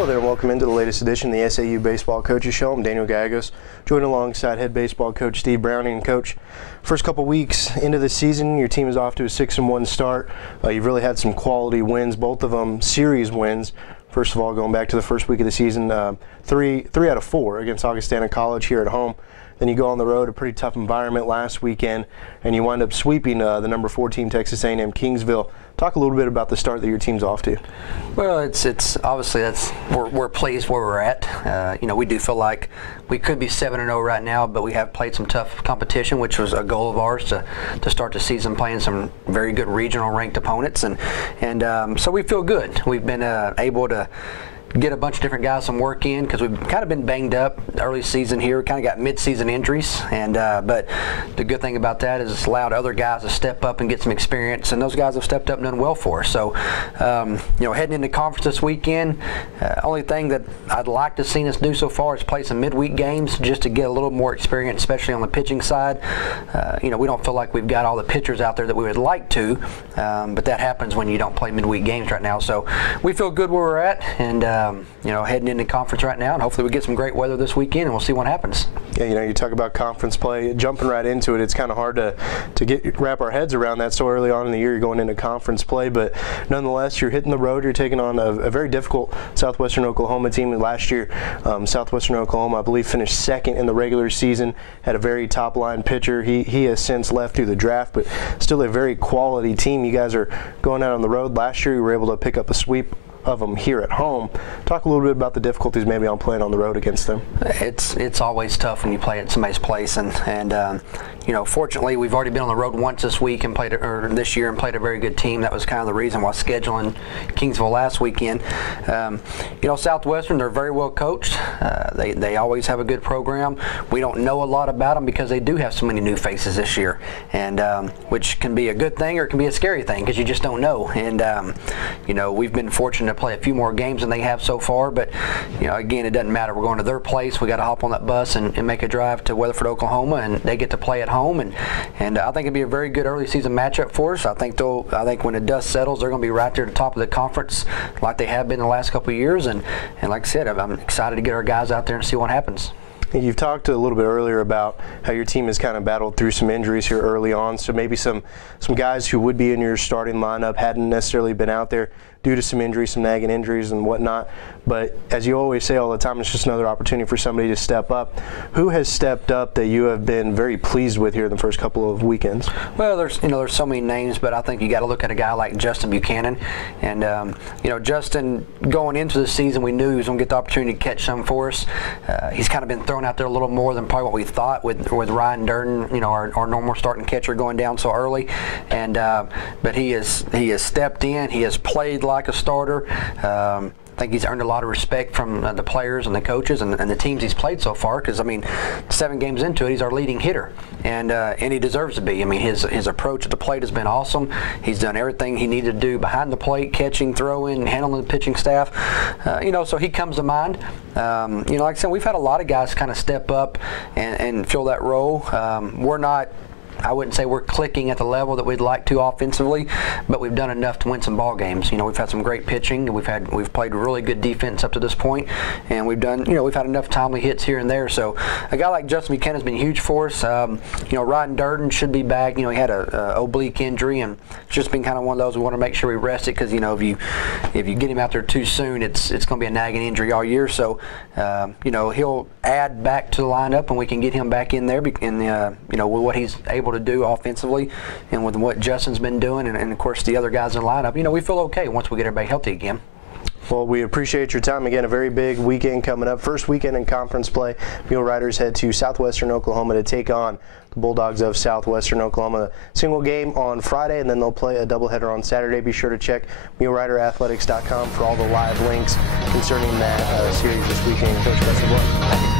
Hello there and welcome into the latest edition of the SAU Baseball Coaches Show. I'm Daniel Gallegos, joined alongside head baseball coach Steve Browning. Coach, first couple weeks into the season, your team is off to a 6-1 start. You've really had some quality wins, both of them series wins. First of all, going back to the first week of the season, three out of 4 against Augustana College here at home. Then you go on the road, a pretty tough environment last weekend, and you wind up sweeping the number 4 team, Texas A&M Kingsville. Talk a little bit about the start that your team's off to. Well, it's obviously we're pleased where we're at. We do feel like we could be 7-0 right now, but we have played some tough competition, which was a goal of ours to start the season playing some very good regional ranked opponents, and so we feel good. We've been able to get a bunch of different guys some work in because we've kind of been banged up early season here. We kind of got mid-season injuries, and but the good thing about that is it's allowed other guys to step up and get some experience, and those guys have stepped up and done well for us. So, heading into conference this weekend, only thing that I'd like to see us do so far is play some midweek games just to get a little more experience, especially on the pitching side. We don't feel like we've got all the pitchers out there that we would like to, but that happens when you don't play midweek games right now. So we feel good where we're at, and heading into conference right now, and hopefully we get some great weather this weekend, and we'll see what happens. Yeah, you talk about conference play, jumping right into it. It's kind of hard to wrap our heads around that so early on in the year. You're going into conference play, but nonetheless, you're hitting the road. You're taking on a very difficult Southwestern Oklahoma team. Last year, Southwestern Oklahoma, I believe, finished second in the regular season. Had a very top-line pitcher. He has since left through the draft, but still a very quality team. You guys are going out on the road. Last year, you were able to pick up a sweep of them here at home. Talk a little bit about the difficulties maybe on playing on the road against them. It's always tough when you play at somebody's place, and fortunately we've already been on the road once this week and this year and played a very good team. That was kind of the reason why scheduling Kingsville last weekend. Southwestern, they're very well coached. They always have a good program. We don't know a lot about them because they do have so many new faces this year, and which can be a good thing or it can be a scary thing because you just don't know. And we've been fortunate to play a few more games than they have so far, but again, it doesn't matter. We're going to their place. We got to hop on that bus and make a drive to Weatherford, Oklahoma, and they get to play at home, and I think it'd be a very good early season matchup for us. I think when the dust settles, they're going to be right there at the top of the conference like they have been the last couple of years, and like I said, I'm excited to get our guys out there and see what happens. You've talked a little bit earlier about how your team has kind of battled through some injuries here early on, so maybe some guys who would be in your starting lineup hadn't necessarily been out there due to some injuries, some nagging injuries and whatnot. But as you always say all the time, it's just another opportunity for somebody to step up. Who has stepped up that you have been very pleased with here in the first couple of weekends? Well, there's so many names, but I think you got to look at a guy like Justin Buchanan. And Justin, going into the season, we knew he was going to get the opportunity to catch some for us. He's kind of been thrown out there a little more than probably what we thought with Ryan Durden, our normal starting catcher, going down so early. And but he has stepped in. He has played like a starter. I think he's earned a lot of respect from the players and the coaches and the teams he's played so far, because 7 games into it, he's our leading hitter, and he deserves to be. His approach at the plate has been awesome. He's done everything he needed to do behind the plate, catching, throwing, handling the pitching staff. So he comes to mind. Like I said, we've had a lot of guys kind of step up and fill that role. I wouldn't say we're clicking at the level that we'd like to offensively, but we've done enough to win some ball games. We've had some great pitching, and we've played really good defense up to this point, and we've had enough timely hits here and there. So a guy like Justin Buchanan has been huge for us. Ryan Durden should be back. He had a oblique injury, and it's just been kind of one of those we want to make sure we rest it, because if you get him out there too soon, it's going to be a nagging injury all year. So he'll add back to the lineup, and we can get him back in there, with what he's able to do offensively and with what Justin's been doing, and of course the other guys in the lineup. We feel okay once we get everybody healthy again. Well, we appreciate your time. Again, a very big weekend coming up. First weekend in conference play. Mule Riders head to Southwestern Oklahoma to take on the Bulldogs of Southwestern Oklahoma. A single game on Friday, and then they'll play a doubleheader on Saturday. Be sure to check MuleRiderAthletics.com for all the live links concerning that series this weekend. Coach, best of luck.